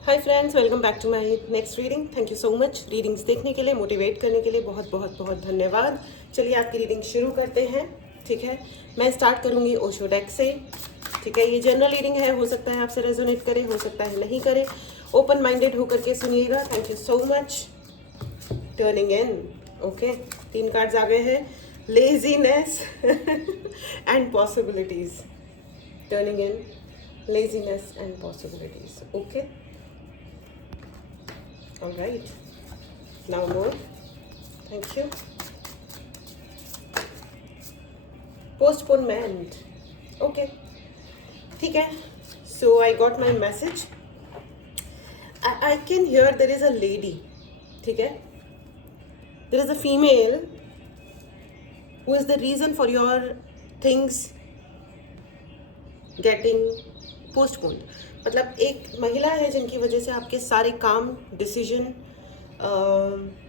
Hi friends, welcome back to my next reading. Thank you so much readings देखने के लिए, motivate करने के लिए बहुत बहुत बहुत धन्यवाद। चलिए आपकी रीडिंग शुरू करते हैं। ठीक है, मैं स्टार्ट करूंगी ओशो डेक से। ठीक है, ये जनरल रीडिंग है, हो सकता है आपसे रेजोनेट करे, हो सकता है नहीं करे। ओपन माइंडेड होकर के सुनिएगा। Thank you so much. Turning in. Okay, 3 cards आ गए हैं। Laziness and possibilities. Turning in, laziness and possibilities. Okay, all right, now more. Thank you. Postponement. Okay, ठीक है. So I got my message. I can hear there is a lady. ठीक है, there is a female who is the reason for your things getting postponed. मतलब एक महिला है जिनकी वजह से आपके सारे काम, डिसीजन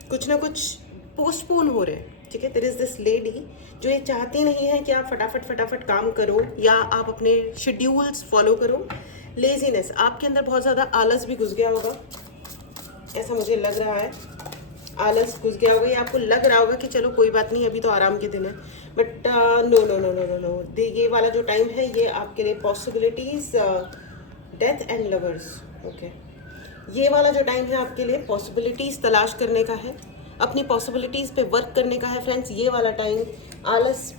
कुछ ना कुछ पोस्टपोन हो रहे हैं। ठीक है, देयर इज दिस लेडी जो ये चाहती नहीं है कि आप फटाफट फटाफट काम करो या आप अपने शेड्यूल्स फॉलो करो। लेजीनेस, आपके अंदर बहुत ज़्यादा आलस भी घुस गया होगा, ऐसा मुझे लग रहा है। आलस घुस गया होगा या आपको लग रहा होगा कि चलो कोई बात नहीं, अभी तो आराम के दिन है। But no no no no no no, ये वाला जो टाइम है ये आपके लिए possibilities, death and lovers. Okay, ये वाला जो टाइम है आपके लिए पॉसिबिलिटीज़ तलाश करने का है, अपनी पॉसिबिलिटीज़ पे वर्क करने का है फ्रेंड्स। ये वाला टाइम आलस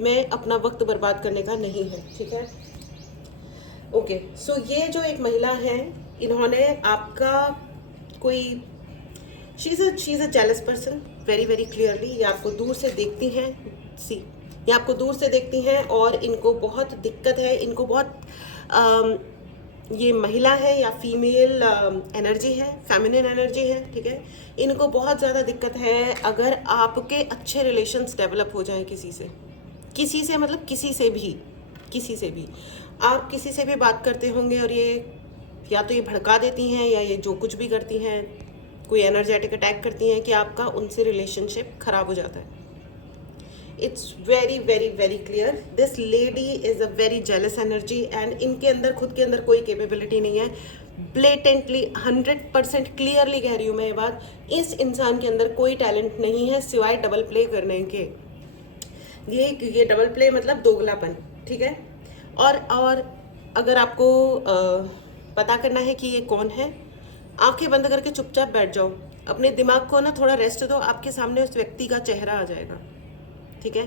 में अपना वक्त बर्बाद करने का नहीं है। ठीक है, ओके। सो ये जो एक महिला है, इन्होंने आपका कोई she is a jealous person, very very clearly. ये आपको दूर से देखती हैं, ये आपको दूर से देखती हैं और इनको बहुत दिक्कत है, इनको बहुत ये महिला है या फीमेल एनर्जी है, फेमिनिन एनर्जी है। ठीक है, इनको बहुत ज़्यादा दिक्कत है अगर आपके अच्छे रिलेशंस डेवलप हो जाएं किसी से मतलब किसी से भी आप किसी से भी बात करते होंगे और ये या तो ये भड़का देती हैं या ये जो कुछ भी करती हैं, कोई एनर्जेटिक अटैक करती हैं कि आपका उनसे रिलेशनशिप खराब हो जाता है। It's very very very clear, this lady is a very jealous energy and इनके अंदर खुद के अंदर कोई कैपेबिलिटी नहीं है। ब्लेटेंटली 100% क्लियरली कह रही हूँ मैं ये बात, इस इंसान के अंदर कोई टैलेंट नहीं है सिवाय डबल प्ले करने के। ये डबल प्ले मतलब दोगलापन। ठीक है, और अगर आपको पता करना है कि ये कौन है, आंखें बंद करके चुपचाप बैठ जाओ, अपने दिमाग को ना थोड़ा रेस्ट दो, आपके सामने उस व्यक्ति का चेहरा आ जाएगा। ठीक है,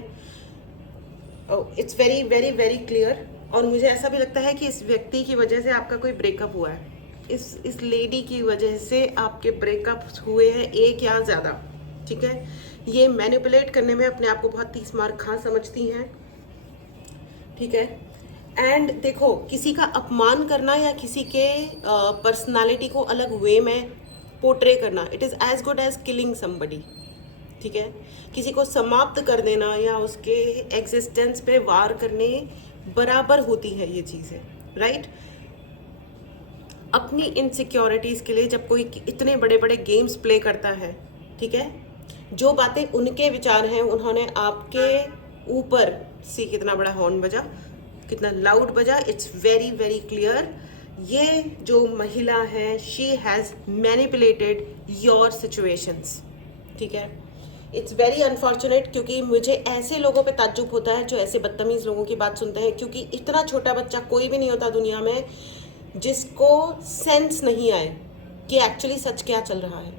it's very very very clear. और मुझे ऐसा भी लगता है कि इस व्यक्ति की वजह से आपका कोई ब्रेकअप हुआ है, इस लेडी की वजह से आपके ब्रेकअप हुए हैं, एक या ज़्यादा। ठीक है, ये मैनिपुलेट करने में अपने आप को बहुत 30 मार खा समझती हैं। ठीक है, एंड देखो, किसी का अपमान करना या किसी के पर्सनालिटी को अलग वे में पोर्ट्रे करना, it is as good as killing somebody. ठीक है, किसी को समाप्त कर देना या उसके एग्जिस्टेंस पे वार करने बराबर होती है ये चीज़ें, राइट। अपनी इनसिक्योरिटीज़ के लिए जब कोई इतने बड़े बड़े गेम्स प्ले करता है, ठीक है, जो बातें उनके विचार हैं, उन्होंने आपके ऊपर कितना बड़ा हॉर्न बजा, कितना लाउड बजा, इट्स वेरी वेरी क्लियर। ये जो महिला है, she has manipulated your situations. ठीक है, इट्स वेरी अनफॉर्चुनेट, क्योंकि मुझे ऐसे लोगों पे ताज्जुब होता है जो ऐसे बदतमीज़ लोगों की बात सुनते हैं, क्योंकि इतना छोटा बच्चा कोई भी नहीं होता दुनिया में जिसको सेंस नहीं आए कि एक्चुअली सच क्या चल रहा है।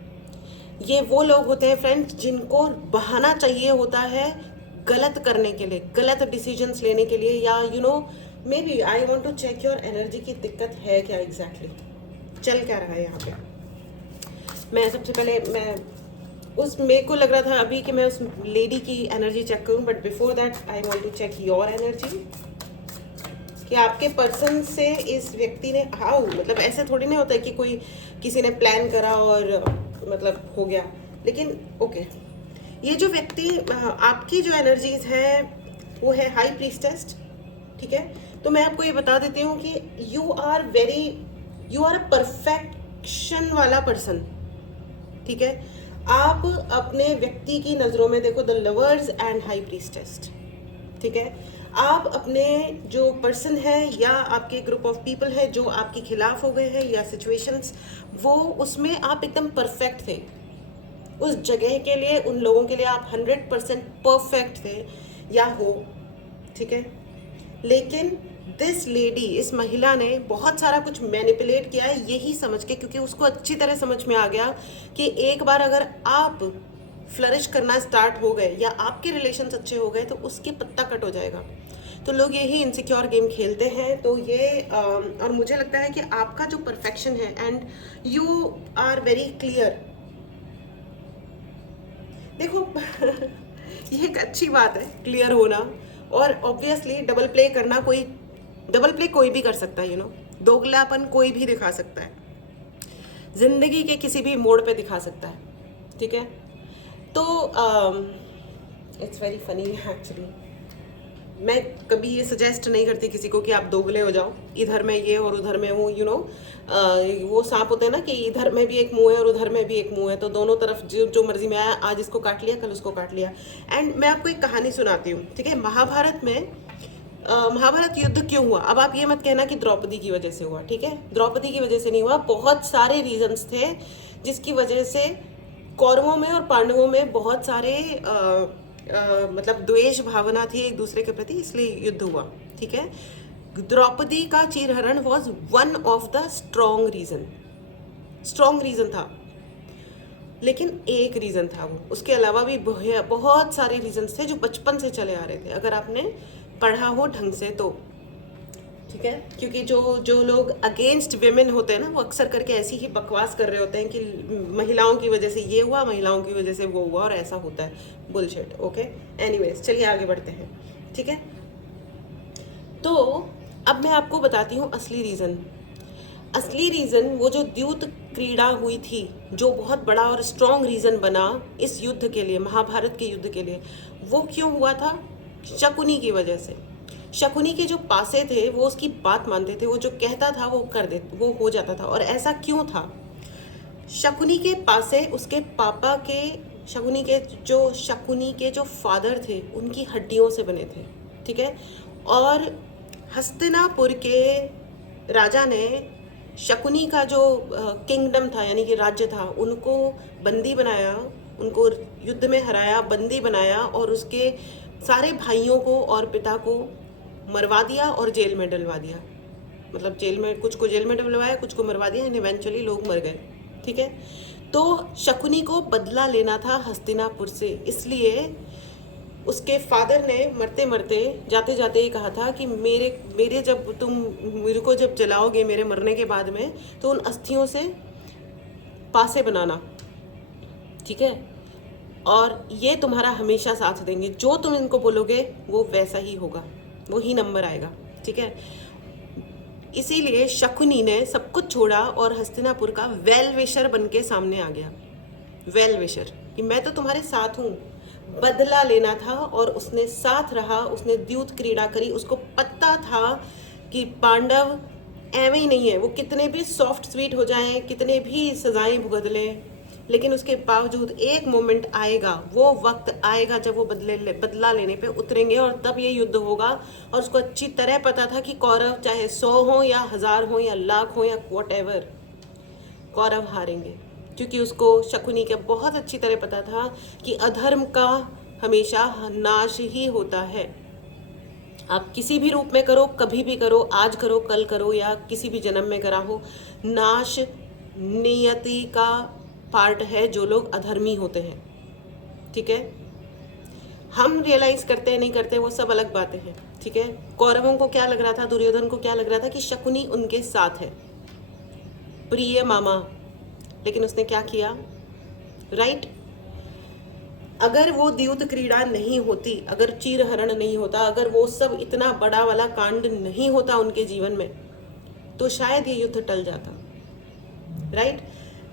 ये वो लोग होते हैं फ्रेंड्स जिनको बहाना चाहिए होता है गलत करने के लिए, गलत डिसीजंस लेने के लिए, या maybe I want to check your energy की दिक्कत है क्या एग्जैक्टली, चल क्या रहा है यहाँ पे। मैं सबसे पहले मेरे को लग रहा था अभी कि मैं उस लेडी की एनर्जी चेक करूं, but before that I want to check your energy कि आपके पर्सन से इस व्यक्ति ने मतलब ऐसे थोड़ी नहीं होता है कि कोई किसी ने प्लान करा और मतलब हो गया, लेकिन ओके। ये जो व्यक्ति, आपकी जो एनर्जीज है वो है हाई प्रीस्टेस। ठीक है, तो मैं आपको ये बता देती हूँ कि यू आर अ परफेक्शन वाला पर्सन। ठीक है, आप अपने व्यक्ति की नज़रों में देखो the lovers and high priestess. ठीक है, आप अपने जो पर्सन है या आपके ग्रुप ऑफ पीपल है जो आपके खिलाफ हो गए हैं या सिचुएशंस, वो उसमें आप एकदम परफेक्ट थे। उस जगह के लिए, उन लोगों के लिए आप 100% परफेक्ट थे या हो, ठीक है। लेकिन दिस लेडी, इस महिला ने बहुत सारा कुछ मैनिपुलेट किया है यही समझ के, क्योंकि उसको अच्छी तरह समझ में आ गया कि एक बार अगर आप फ्लरिश करना स्टार्ट हो गए या आपके रिलेशंस अच्छे हो गए तो उसके पत्ता कट हो जाएगा। तो लोग यही इनसिक्योर गेम खेलते हैं। तो ये और मुझे लगता है कि आपका जो परफेक्शन है and you are very clear. देखो ये एक अच्छी बात है क्लियर होना, और ऑब्वियसली डबल प्ले कोई भी कर सकता है, दोगलापन कोई भी दिखा सकता है, जिंदगी के किसी भी मोड़ पे दिखा सकता है, ठीक है। तो इट्स वेरी फनी एक्चुअली। मैं कभी ये सजेस्ट नहीं करती किसी को कि आप दोगले हो जाओ, इधर मैं ये और उधर मैं हूँ, वो सांप होते हैं ना कि इधर में भी एक मुंह है और उधर में भी एक मुंह है, तो दोनों तरफ जो मर्जी में आया, आज इसको काट लिया कल उसको काट लिया। एंड मैं आपको एक कहानी सुनाती हूँ, ठीक है। महाभारत में महाभारत युद्ध क्यों हुआ? अब आप ये मत कहना कि द्रौपदी की वजह से हुआ, ठीक है। द्रौपदी की वजह से नहीं हुआ, बहुत सारे रीजंस थे जिसकी वजह से कौरवों में और पांडवों में बहुत सारे मतलब द्वेष भावना थी एक दूसरे के प्रति, इसलिए युद्ध हुआ, ठीक है। द्रौपदी का चीरहरण was one of the strong reason था, लेकिन एक रीजन था वो, उसके अलावा भी बहुत सारे रीजंस थे जो बचपन से चले आ रहे थे, अगर आपने पढ़ा हो ढंग से तो, ठीक है। क्योंकि जो लोग अगेंस्ट विमेन होते हैं ना, वो अक्सर करके ऐसी ही बकवास कर रहे होते हैं कि महिलाओं की वजह से ये हुआ, महिलाओं की वजह से वो हुआ और ऐसा होता है, बुलशिट, ओके। एनीवेज, चलिए आगे बढ़ते हैं, ठीक है। तो अब मैं आपको बताती हूँ असली रीज़न वो जो द्यूत क्रीड़ा हुई थी, जो बहुत बड़ा और स्ट्रॉन्ग रीज़न बना इस युद्ध के लिए, महाभारत के युद्ध के लिए, वो क्यों हुआ था? शकुनी की वजह से। शकुनी के जो पासे थे वो उसकी बात मानते थे, वो जो कहता था वो हो जाता था। और ऐसा क्यों था? शकुनी के पासे उसके पापा के, शकुनी के जो फादर थे उनकी हड्डियों से बने थे, ठीक है। और हस्तिनापुर के राजा ने शकुनी का जो किंगडम था, यानी कि राज्य था, उनको बंदी बनाया, उनको युद्ध में हराया, बंदी बनाया, और उसके सारे भाइयों को और पिता को मरवा दिया और जेल में डलवा दिया। मतलब जेल में, कुछ को जेल में डलवाया, कुछ को मरवा दिया, एंड इवेंचुअली लोग मर गए, ठीक है। तो शकुनी को बदला लेना था हस्तिनापुर से, इसलिए उसके फादर ने मरते मरते, जाते जाते ही कहा था कि मेरे जब तुम मेरे को जब जलाओगे मेरे मरने के बाद में, तो उन अस्थियों से पासे बनाना, ठीक है। और ये तुम्हारा हमेशा साथ देंगे, जो तुम इनको बोलोगे वो वैसा ही होगा, वो ही नंबर आएगा, ठीक है। इसीलिए शकुनी ने सब कुछ छोड़ा और हस्तिनापुर का वेल विशर बन के सामने आ गया। वेल विशर कि मैं तो तुम्हारे साथ हूँ, बदला लेना था, और उसने साथ रहा, उसने द्यूत क्रीड़ा करी। उसको पता था कि पांडव एवं ही नहीं है, वो कितने भी सॉफ्ट स्वीट हो जाएं, कितने भी सजाएं भुगत लें, लेकिन उसके बावजूद एक मोमेंट आएगा, वो वक्त आएगा जब वो बदला लेने पे उतरेंगे, और तब ये युद्ध होगा। और उसको अच्छी तरह पता था कि कौरव चाहे 100 हो या 1000 हो या लाख हो या व्हाटएवर, कौरव हारेंगे, क्योंकि उसको शकुनी के बहुत अच्छी तरह पता था कि अधर्म का हमेशा नाश ही होता है। आप किसी भी रूप में करो, कभी भी करो, आज करो, कल करो, या किसी भी जन्म में करा हो, नाश नियति का पार्ट है। जो लोग अधर्मी होते हैं, ठीक है, हम रियलाइज करते हैं नहीं करते वो सब अलग बातें हैं, ठीक है। कौरवों को क्या लग रहा था, दुर्योधन को क्या लग रहा था कि शकुनी उनके साथ है, प्रिय मामा, लेकिन उसने क्या किया, राइट। अगर वो द्यूत क्रीड़ा नहीं होती, अगर चीरहरण नहीं होता, अगर वो सब इतना बड़ा वाला कांड नहीं होता उनके जीवन में, तो शायद ये युद्ध टल जाता, राइट।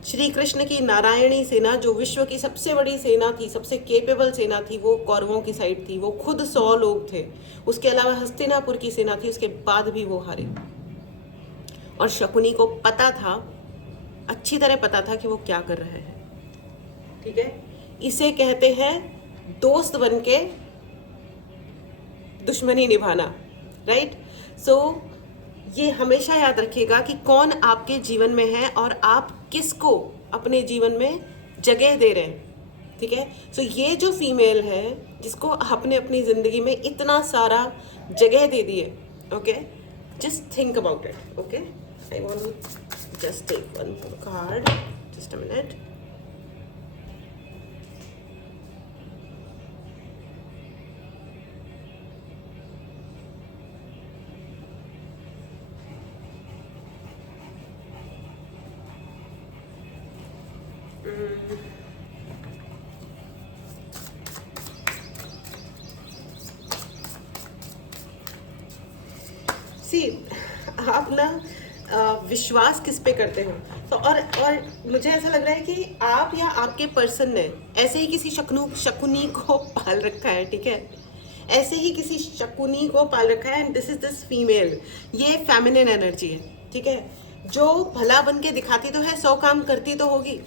श्री कृष्ण की नारायणी सेना, जो विश्व की सबसे बड़ी सेना थी, सबसे केपेबल सेना थी, वो कौरवों की साइड थी। वो खुद 100 लोग थे, उसके अलावा हस्तिनापुर की सेना थी, उसके बाद भी वो हारे। और शकुनी को पता था, अच्छी तरह पता था कि वो क्या कर रहे हैं, ठीक है। इसे कहते हैं दोस्त बनके दुश्मनी निभाना, राइट? सो ये हमेशा याद रखिएगा कि कौन आपके जीवन में है और आप किसको अपने जीवन में जगह दे रहे हैं, ठीक है? सो ये जो फीमेल है जिसको आपने अपनी ज़िंदगी में इतना सारा जगह दे दी है, okay, just think about it, okay? I want just take one card, just a minute. See, आप ना विश्वास किस पे करते हो? तो और मुझे ऐसा लग रहा है कि आप या आपके पर्सन ने ऐसे ही किसी शकुनी को पाल रखा है, ठीक है? ऐसे ही किसी शकुनी को पाल रखा है, एंड दिस फीमेल, ये फेमिनिन एनर्जी है, ठीक है? जो भला बन के दिखाती तो है, 100 काम करती तो होगी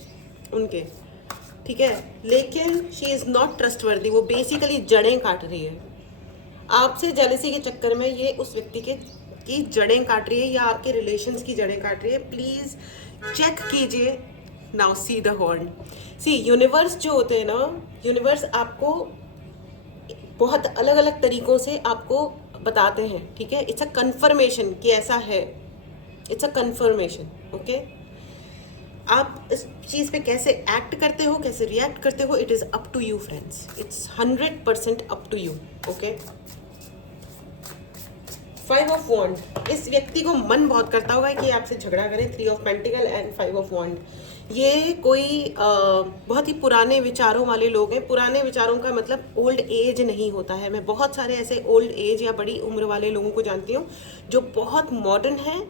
उनके, ठीक है, लेकिन शी इज़ नॉट ट्रस्टवर्दी. वो बेसिकली जड़ें काट रही है आपसे. जेलसी के चक्कर में ये उस व्यक्ति की जड़ें काट रही है या आपके रिलेशंस की जड़ें काट रही है. प्लीज़ चेक कीजिए. Now see the horn. See, universe जो होते हैं ना, यूनिवर्स आपको बहुत अलग अलग तरीक़ों से आपको बताते हैं, ठीक है? इट्स अ कन्फर्मेशन कि ऐसा है. It's a conformation, okay? आप इस चीज़ पे कैसे एक्ट करते हो, कैसे रिएक्ट करते हो, it is up to you friends. It's 100% up to you, okay? 5 of wand. इस व्यक्ति को मन बहुत करता होगा कि आपसे झगड़ा करें. 3 ऑफ पेंटिकल एंड 5 ऑफ वॉन्ड. ये कोई बहुत ही पुराने विचारों वाले लोग हैं. पुराने विचारों का मतलब ओल्ड एज नहीं होता है. मैं बहुत सारे ऐसे ओल्ड एज या बड़ी उम्र वाले लोगों को जानती हूँ जो बहुत मॉडर्न हैं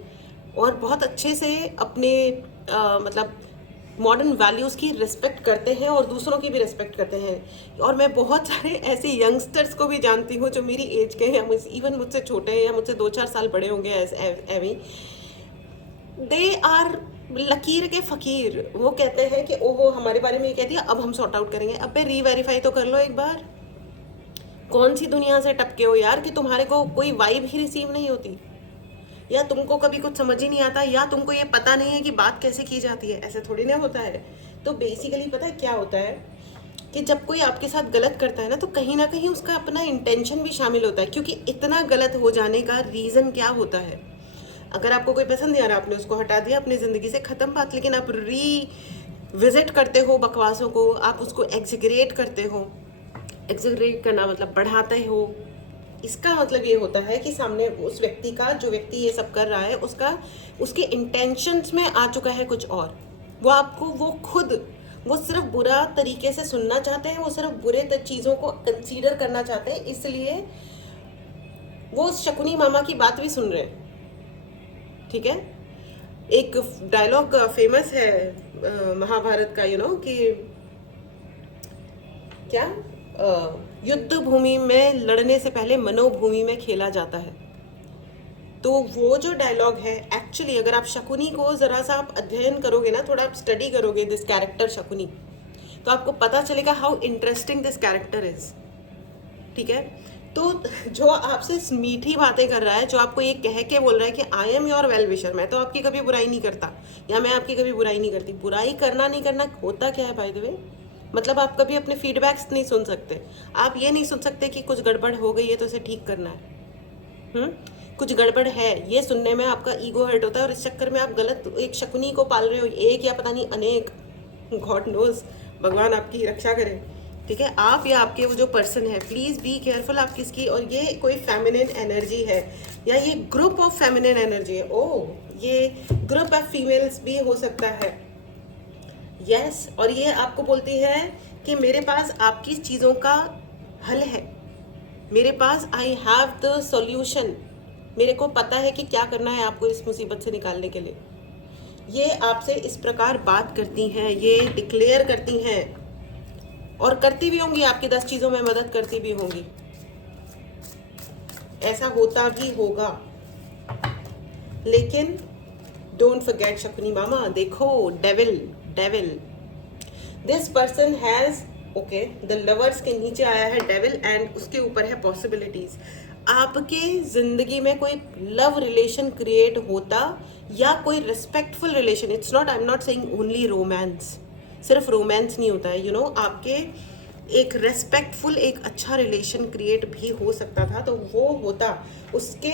और बहुत अच्छे से अपने मतलब मॉडर्न वैल्यूज़ की रिस्पेक्ट करते हैं और दूसरों की भी रिस्पेक्ट करते हैं. और मैं बहुत सारे ऐसे यंगस्टर्स को भी जानती हूँ जो मेरी एज के हैं, इवन मुझसे छोटे हैं या मुझसे 2-4 साल बड़े होंगे. एवी दे आर लकीर के फ़कीर. वो कहते हैं कि ओहो, हमारे बारे में ये कह दिया, अब हम सॉर्ट आउट करेंगे. अब रीवेरीफाई तो कर लो एक बार. कौन सी दुनिया से टपके हो यार कि तुम्हारे को कोई वाइब ही रिसीव नहीं होती, या तुमको कभी कुछ समझ ही नहीं आता, या तुमको ये पता नहीं है कि बात कैसे की जाती है. ऐसे थोड़ी ना होता है. तो बेसिकली पता है क्या होता है कि जब कोई आपके साथ गलत करता है ना, तो कहीं ना कहीं उसका अपना इंटेंशन भी शामिल होता है. क्योंकि इतना गलत हो जाने का रीज़न क्या होता है? अगर आपको कोई पसंद नहीं आ रहा, आपने उसको हटा दिया अपनी ज़िंदगी से, ख़त्म बात. लेकिन आप विजिट करते हो बकवासों को, आप उसको एग्जिग्रेट करते हो. एग्जिग्रेट करना मतलब बढ़ाते हो. इसका मतलब ये होता है कि सामने उस व्यक्ति का, जो व्यक्ति ये सब कर रहा है, उसके इंटेंशंस में आ चुका है कुछ और. वो आपको, वो सिर्फ बुरा तरीके से सुनना चाहते हैं, वो सिर्फ बुरे चीज़ों को कंसीडर करना चाहते हैं, इसलिए वो शकुनी मामा की बात भी सुन रहे हैं, ठीक है? एक डायलॉग फेमस है महाभारत का, कि क्या, युद्ध भूमि में लड़ने से पहले मनोभूमि में खेला जाता है. तो वो जो डायलॉग है, एक्चुअली अगर आप शकुनी को ज़रा सा आप अध्ययन करोगे ना, थोड़ा आप स्टडी करोगे दिस कैरेक्टर शकुनी, तो आपको पता चलेगा how interesting this character is, ठीक है? तो जो आपसे मीठी बातें कर रहा है, जो आपको ये कह के बोल रहा है कि I am your well wisher, मैं तो आपकी कभी बुराई नहीं करता, या मैं आपकी कभी बुराई नहीं करती. बुराई करना नहीं करना होता क्या है बाय द वे? मतलब आप कभी अपने फीडबैक्स नहीं सुन सकते. आप ये नहीं सुन सकते कि कुछ गड़बड़ हो गई है तो इसे ठीक करना है. कुछ गड़बड़ है, ये सुनने में आपका ईगो हर्ट होता है, और इस चक्कर में आप गलत एक शकुनी को पाल रहे हो, एक या पता नहीं अनेक. गॉड नोज, भगवान आपकी रक्षा करे, ठीक है? आप या आपके वो जो पर्सन है, प्लीज़ बी केयरफुल आप किसकी. और ये कोई फेमिनिन एनर्जी है, या ये ग्रुप ऑफ फेमिनिन एनर्जी है. ये ग्रुप ऑफ फीमेल्स भी हो सकता है. यस, और ये आपको बोलती है कि मेरे पास आपकी चीज़ों का हल है, मेरे पास आई हैव द सॉल्यूशन, मेरे को पता है कि क्या करना है आपको इस मुसीबत से निकालने के लिए. ये आपसे इस प्रकार बात करती हैं, ये डिक्लेयर करती हैं, और करती भी होंगी, आपकी 10 चीज़ों में मदद करती भी होंगी. ऐसा होता भी होगा. लेकिन डोंट फॉरगेट शकुनी मामा, देखो devil this person has, okay, the lovers के नीचे आया है डेविल, एंड उसके ऊपर है पॉसिबिलिटीज़. आपके ज़िंदगी में कोई लव रिलेशन क्रिएट होता या कोई respectful relation, it's not, I am not saying only romance, सिर्फ रोमांस नहीं होता है, आपके एक रेस्पेक्टफुल एक अच्छा रिलेशन क्रिएट भी हो सकता था, तो वो होता, उसके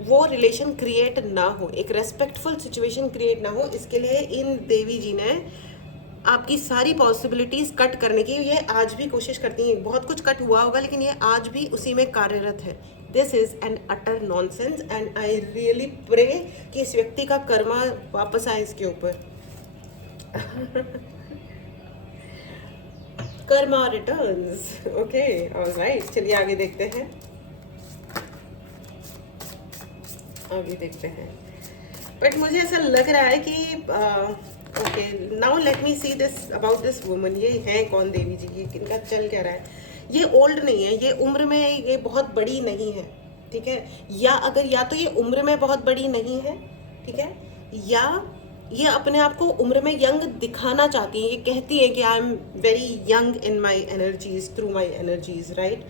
वो रिलेशन क्रिएट ना हो, एक रेस्पेक्टफुल सिचुएशन क्रिएट ना हो, इसके लिए इन देवी जी ने आपकी सारी पॉसिबिलिटीज़ कट करने की, ये आज भी कोशिश करती हैं, बहुत कुछ कट हुआ होगा लेकिन ये आज भी उसी में कार्यरत है। This is an utter nonsense and I really pray कि इस व्यक्ति का कर्मा वापस आए इसके ऊपर। कर्मा रिटर्न्स। ओके, ऑलराइट, चलिए आगे देखते हैं, आगे देखते हैं। बट मुझे ऐसा लग रहा है कि okay, now let me see this about this woman. ये है कौन देवी जी, ये किनका चल क्या रहा है? ये ओल्ड नहीं है, ये उम्र में ये बहुत बड़ी नहीं है, ठीक है, या अगर या तो ये उम्र में बहुत बड़ी नहीं है, ठीक है, या ये अपने आप को उम्र में यंग दिखाना चाहती हैं, ये कहती है कि I am very young in my energies, through my energies, right?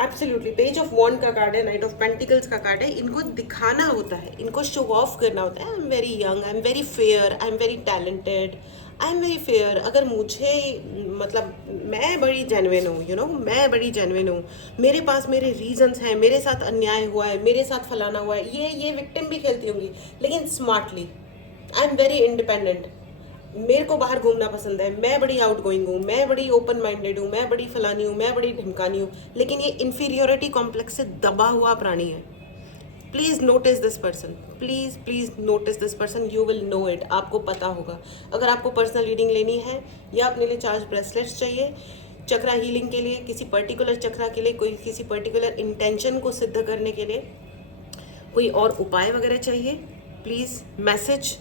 Absolutely. Page of wand का कार्ड है, नाइट ऑफ पेंटिकल्स का कार्ड है, इनको दिखाना होता है, इनको शो ऑफ करना होता है। आई am very young, I am very fair, I am very talented, I am very fair. अगर मुझे मतलब मैं बड़ी जेन्युइन हूँ, मैं बड़ी जेन्युइन हूँ, मेरे पास मेरे रीजंस हैं, मेरे साथ अन्याय हुआ है, मेरे साथ फलाना हुआ है, ये विक्टिम भी खेलती होंगी, लेकिन smartly. I am very independent, मेरे को बाहर घूमना पसंद है, मैं बड़ी आउट गोइंग हूँ, मैं बड़ी ओपन माइंडेड हूँ, मैं बड़ी फलानी हूँ, मैं बड़ी ढिमकानी हूँ, लेकिन ये इन्फीरियोरिटी कॉम्प्लेक्स से दबा हुआ प्राणी है। Please notice this person, please please notice this person, you will know it, आपको पता होगा। अगर आपको पर्सनल रीडिंग लेनी है या अपने लिए चार्ज ब्रेसलेट्स चाहिए, चक्रा हीलिंग के लिए, किसी पर्टिकुलर चक्रा के लिए, कोई किसी पर्टिकुलर इंटेंशन को सिद्ध करने के लिए कोई और उपाय वगैरह चाहिए, please message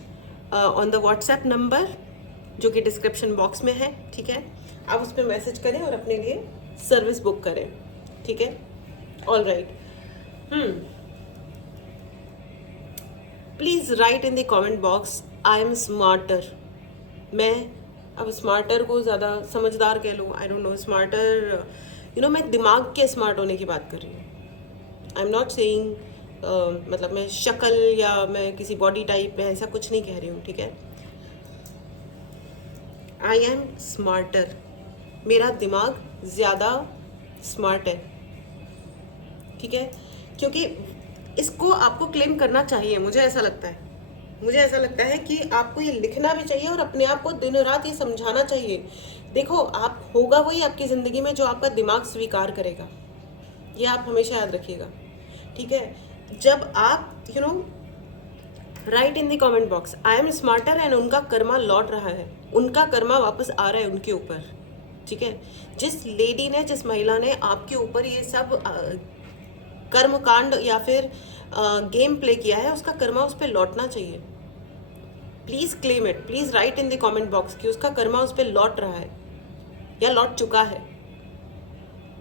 on the WhatsApp number जो कि डिस्क्रिप्शन बॉक्स में है, ठीक है, आप उस पर मैसेज करें और अपने लिए सर्विस बुक करें, ठीक है, all right. Please write in the comment box I am smarter. मैं अब स्मार्टर को ज़्यादा समझदार कह लो, आई डोंट नो, स्मार्टर, मैं दिमाग के स्मार्ट होने की बात कर रही हूँ। आई एम नॉट सेइंग मतलब मैं शक्ल या मैं किसी बॉडी टाइप में ऐसा कुछ नहीं कह रही हूँ, ठीक है। आई एम स्मार्टर, मेरा दिमाग ज़्यादा स्मार्ट है, ठीक है, क्योंकि इसको आपको क्लेम करना चाहिए, मुझे ऐसा लगता है। मुझे ऐसा लगता है कि आपको ये लिखना भी चाहिए और अपने आप को दिन रात ये समझाना चाहिए। देखो, आप होगा वही आपकी ज़िंदगी में जो आपका दिमाग स्वीकार करेगा, ये आप हमेशा याद रखिएगा, ठीक है। जब आप right in the comment box I am smarter and उनका कर्मा लौट रहा है, उनका कर्मा वापस आ रहा है उनके ऊपर, ठीक है। जिस लेडी ने, जिस महिला ने आपके ऊपर ये सब कर्मकांड या फिर गेम प्ले किया है, उसका कर्मा उस पर लौटना चाहिए। Please claim it, please write in the comment box कि उसका कर्मा उस पर लौट रहा है या लौट चुका है।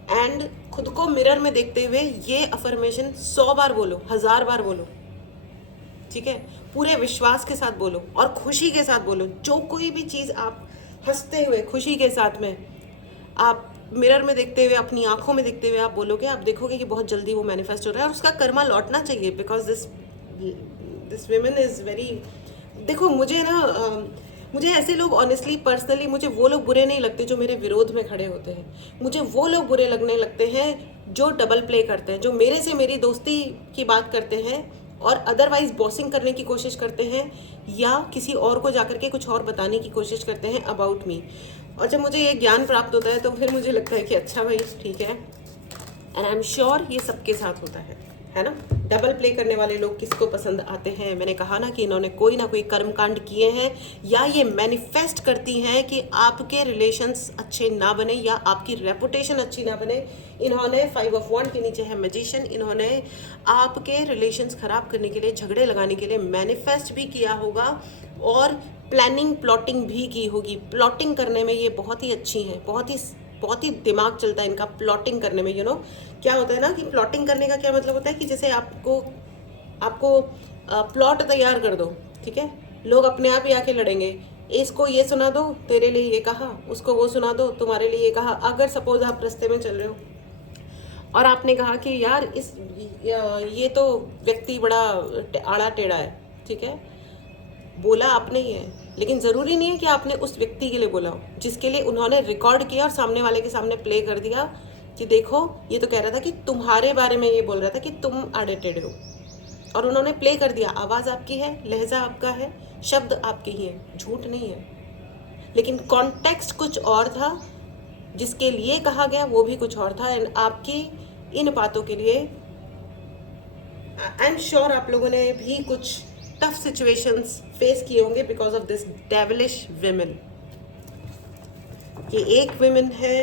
एंड खुद को मिरर में देखते हुए ये अफर्मेशन 100 बार बोलो, 1000 बार बोलो, ठीक है, पूरे विश्वास के साथ बोलो और खुशी के साथ बोलो। जो कोई भी चीज़ आप हंसते हुए खुशी के साथ में आप मिरर में देखते हुए, अपनी आंखों में देखते हुए आप बोलोगे, आप देखोगे कि बहुत जल्दी वो मैनिफेस्ट हो रहा है और उसका कर्मा लौटना चाहिए। Because this women is very, देखो मुझे मुझे ऐसे लोग ऑनेस्टली पर्सनली मुझे वो लोग बुरे नहीं लगते जो मेरे विरोध में खड़े होते हैं। मुझे वो लोग बुरे लगने लगते हैं जो डबल प्ले करते हैं, जो मेरे से मेरी दोस्ती की बात करते हैं और अदरवाइज बॉसिंग करने की कोशिश करते हैं या किसी और को जाकर के कुछ और बताने की कोशिश करते हैं अबाउट मी। और जब मुझे ये ज्ञान प्राप्त होता है तो फिर मुझे लगता है कि अच्छा भाई ठीक है, एंड आई एम श्योर ये सबके साथ होता है ना। डबल प्ले करने वाले लोग किसको पसंद आते हैं? मैंने कहा ना कि इन्होंने कोई ना कोई कर्मकांड किए हैं या ये मैनिफेस्ट करती हैं कि आपके रिलेशंस अच्छे ना बने या आपकी रेपुटेशन अच्छी ना बने। इन्होंने 5 ऑफ वॉन्ड के नीचे है मैजिशियन, इन्होंने आपके रिलेशंस खराब करने के लिए, झगड़े लगाने के लिए मैनिफेस्ट भी किया होगा और प्लानिंग प्लॉटिंग भी की होगी। प्लॉटिंग करने में ये बहुत ही अच्छी हैं, बहुत ही दिमाग चलता है इनका प्लॉटिंग करने में। क्या होता है ना कि प्लॉटिंग करने का क्या मतलब होता है कि जैसे आपको प्लॉट तैयार कर दो, ठीक है, लोग अपने आप ही आके लड़ेंगे। इसको ये सुना दो, तेरे लिए ये कहा, उसको वो सुना दो, तुम्हारे लिए ये कहा। अगर सपोज आप रास्ते में चल रहे हो और आपने कहा कि यार ये तो व्यक्ति बड़ा आड़ा टेढ़ा है, ठीक है, बोला आपने ही है, लेकिन ज़रूरी नहीं है कि आपने उस व्यक्ति के लिए बोला हो जिसके लिए उन्होंने रिकॉर्ड किया और सामने वाले के सामने प्ले कर दिया कि देखो ये तो कह रहा था कि तुम्हारे बारे में ये बोल रहा था कि तुम आड़े टेढ़े हो, और उन्होंने प्ले कर दिया। आवाज़ आपकी है, लहजा आपका है, शब्द आपके ही हैं, झूठ नहीं है, लेकिन कॉन्टेक्स्ट कुछ और था, जिसके लिए कहा गया वो भी कुछ और था। एंड आपकी इन बातों के लिए आई एम श्योर आप लोगों ने भी कुछ टफ सिचुएशंस फेस किए होंगे because of this devilish women. ये एक विमेन है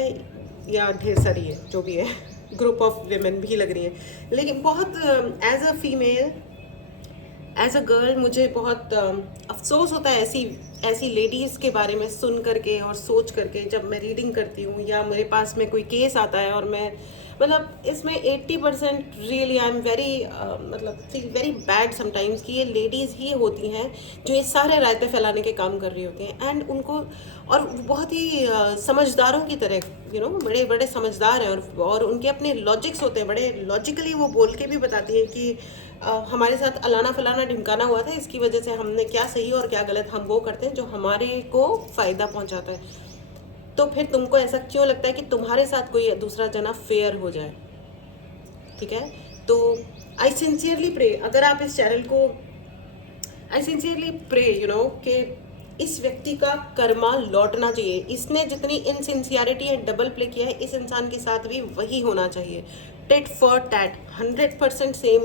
या ढेर सारी है, जो भी है, ग्रुप ऑफ विमेन भी लग रही है, लेकिन बहुत as a female, as a girl मुझे बहुत अफसोस होता है ऐसी लेडीज़ के बारे में सुन करके और सोच करके, जब मैं रीडिंग करती हूँ या मेरे पास में कोई केस आता है और मैं मतलब इसमें 80% रियली आई एम वेरी मतलब फील वेरी बैड समटाइम्स कि ये लेडीज़ ही होती हैं जो ये सारे रायते फैलाने के काम कर रही होती हैं। एंड उनको और बहुत ही समझदारों की तरह बड़े बड़े समझदार हैं और उनके अपने लॉजिक्स होते हैं, बड़े लॉजिकली वो बोल के भी बताती हैं कि हमारे साथ अलाना फलाना ढिमकाना हुआ था, इसकी वजह से हमने क्या सही और क्या गलत हम वो करते हैं जो हमारे को फ़ायदा पहुंचाता है। तो फिर तुमको ऐसा क्यों लगता है कि तुम्हारे साथ कोई दूसरा जना फेयर हो जाए, ठीक है? तो आई सिंसियरली प्रे, अगर आप इस चैनल को, आई सिंसियरली प्रे कि इस व्यक्ति का कर्मा लौटना चाहिए। इसने जितनी इनसिंसियरिटी एंड डबल प्ले किया है, इस इंसान के साथ भी वही होना चाहिए, टिट फॉर टैट, 100% सेम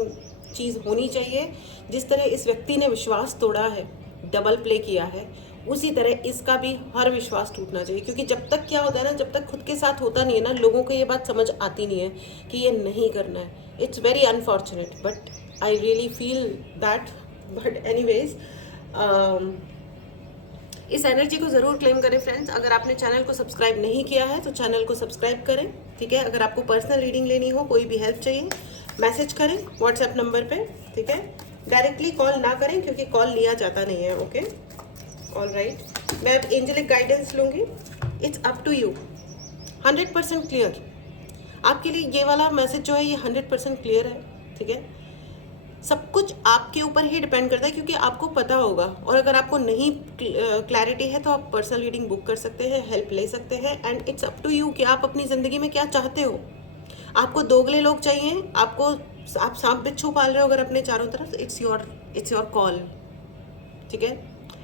चीज़ होनी चाहिए। जिस तरह इस व्यक्ति ने विश्वास तोड़ा है, डबल प्ले किया है, उसी तरह इसका भी हर विश्वास टूटना चाहिए। क्योंकि जब तक क्या होता है ना, जब तक खुद के साथ होता नहीं है ना, लोगों को ये बात समझ आती नहीं है कि ये नहीं करना है। It's very unfortunate but I really feel that. But anyways, इस एनर्जी को ज़रूर क्लेम करें फ्रेंड्स। अगर आपने चैनल को सब्सक्राइब नहीं किया है तो चैनल को सब्सक्राइब करें, ठीक है? अगर आपको पर्सनल रीडिंग लेनी हो, कोई भी हेल्प चाहिए, मैसेज करें व्हाट्सएप नंबर पे, ठीक है? डायरेक्टली कॉल ना करें क्योंकि कॉल लिया जाता नहीं है, ओके? ऑल राइट, मैं अब एंजेलिक गाइडेंस लूँगी। It's up to you, 100% clear. आपके लिए ये वाला मैसेज जो है ये 100% क्लियर है, ठीक है? सब कुछ आपके ऊपर ही डिपेंड करता है क्योंकि आपको पता होगा। और अगर आपको नहीं क्लैरिटी है तो आप पर्सनल रीडिंग बुक कर सकते हैं, हेल्प ले सकते हैं। And it's up to you कि आप अपनी ज़िंदगी में क्या चाहते हो। आपको दोगले लोग चाहिए, आप सांप बिच्छू पाल रहे हो अगर अपने चारों तरफ, इट्स योर कॉल, ठीक है?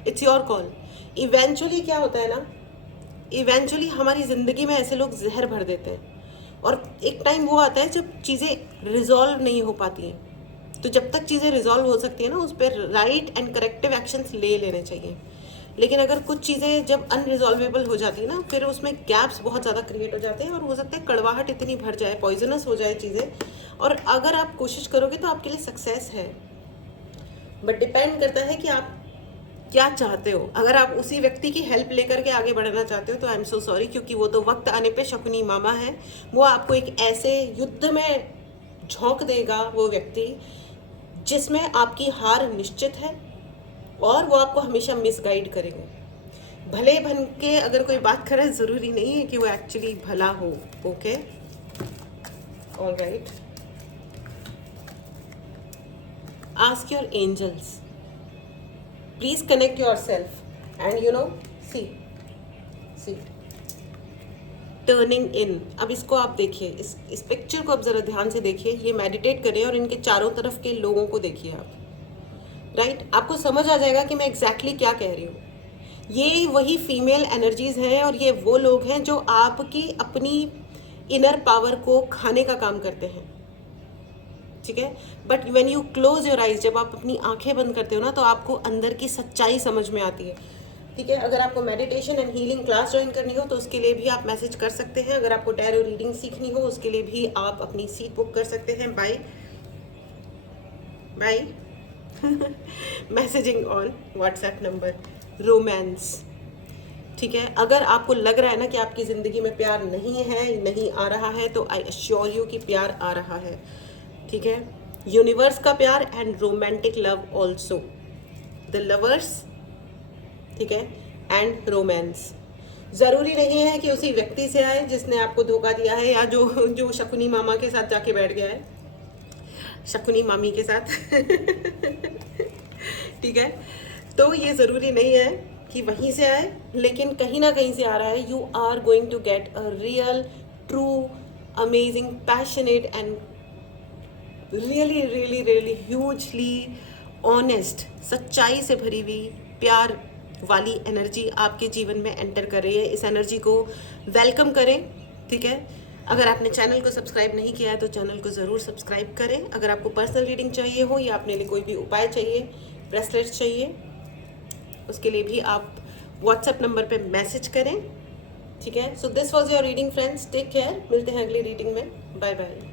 It's your call. इवेंचुअली क्या होता है ना, इवेंचुअली हमारी ज़िंदगी में ऐसे लोग जहर भर देते हैं और एक टाइम वो आता है जब चीज़ें रिजॉल्व नहीं हो पाती हैं। तो जब तक चीज़ें रिजॉल्व हो सकती है ना, उस पर राइट एंड करेक्टिव एक्शंस ले लेने चाहिए। लेकिन अगर कुछ चीज़ें जब अनरिजॉल्वेबल हो जाती है ना, फिर उसमें गैप्स बहुत ज़्यादा क्रिएट हो जाते हैं और हो सकता है कड़वाहट इतनी भर जाए, पॉइजनस हो जाए चीज़ें। और अगर आप कोशिश करोगे तो आपके लिए सक्सेस है, बट डिपेंड करता है कि आप क्या चाहते हो। अगर आप उसी व्यक्ति की हेल्प लेकर के आगे बढ़ना चाहते हो तो आई एम सो सॉरी, क्योंकि वो तो वक्त आने पे शकुनी मामा है। वो आपको एक ऐसे युद्ध में झोंक देगा वो व्यक्ति जिसमें आपकी हार निश्चित है और वो आपको हमेशा मिसगाइड करेंगे। भले भन के अगर कोई बात करे, ज़रूरी नहीं है कि वो एक्चुअली भला हो, okay? All right, ask your angels, please connect yourself and see turning in. अब इसको आप देखिए, इस पिक्चर को आप ज़रा ध्यान से देखिए, ये मेडिटेट करें और इनके चारों तरफ के लोगों को देखिए आप, राइट? आपको समझ आ जाएगा कि मैं एग्जैक्टली क्या कह रही हूँ। ये वही फीमेल एनर्जीज हैं और ये वो लोग हैं जो आपकी अपनी इनर पावर को खाने का काम करते हैं, ठीक है? But when you close your eyes, जब आप अपनी आंखें बंद करते हो ना, तो आपको अंदर की सच्चाई समझ में आती है, ठीक है? अगर आपको meditation and healing class join करनी हो तो उसके लिए भी आप मैसेज कर सकते हैं। अगर आपको टैरो रीडिंग सीखनी हो उसके लिए भी आप अपनी सीट बुक कर सकते हैं by messaging on WhatsApp number romance, ठीक है? अगर आपको लग रहा है ना कि आपकी ज़िंदगी में प्यार नहीं है, नहीं आ रहा है, तो आई अश्योर यू कि प्यार आ रहा है, ठीक है? यूनिवर्स का प्यार and romantic love also, the lovers, ठीक है? एंड रोमांस ज़रूरी नहीं है कि उसी व्यक्ति से आए जिसने आपको धोखा दिया है, या जो जो शकुनी मामा के साथ जाके बैठ गया है, शकुनी मामी के साथ। ठीक है, तो ये ज़रूरी नहीं है कि वहीं से आए, लेकिन कहीं ना कहीं से आ रहा है। You are going to get a real, true, amazing, passionate and really really really hugely honest, सच्चाई से भरी हुई प्यार वाली एनर्जी आपके जीवन में एंटर कर रही है। इस एनर्जी को वेलकम करें, ठीक है। अगर आपने चैनल को सब्सक्राइब नहीं किया है तो चैनल को ज़रूर सब्सक्राइब करें। अगर आपको पर्सनल रीडिंग चाहिए हो या अपने लिए कोई भी उपाय चाहिए, ब्रेसलेट्स चाहिए, उसके लिए भी आप व्हाट्सएप नंबर पे मैसेज करें, ठीक है। So this was your reading friends, take care, मिलते हैं अगली रीडिंग में, बाय बाय।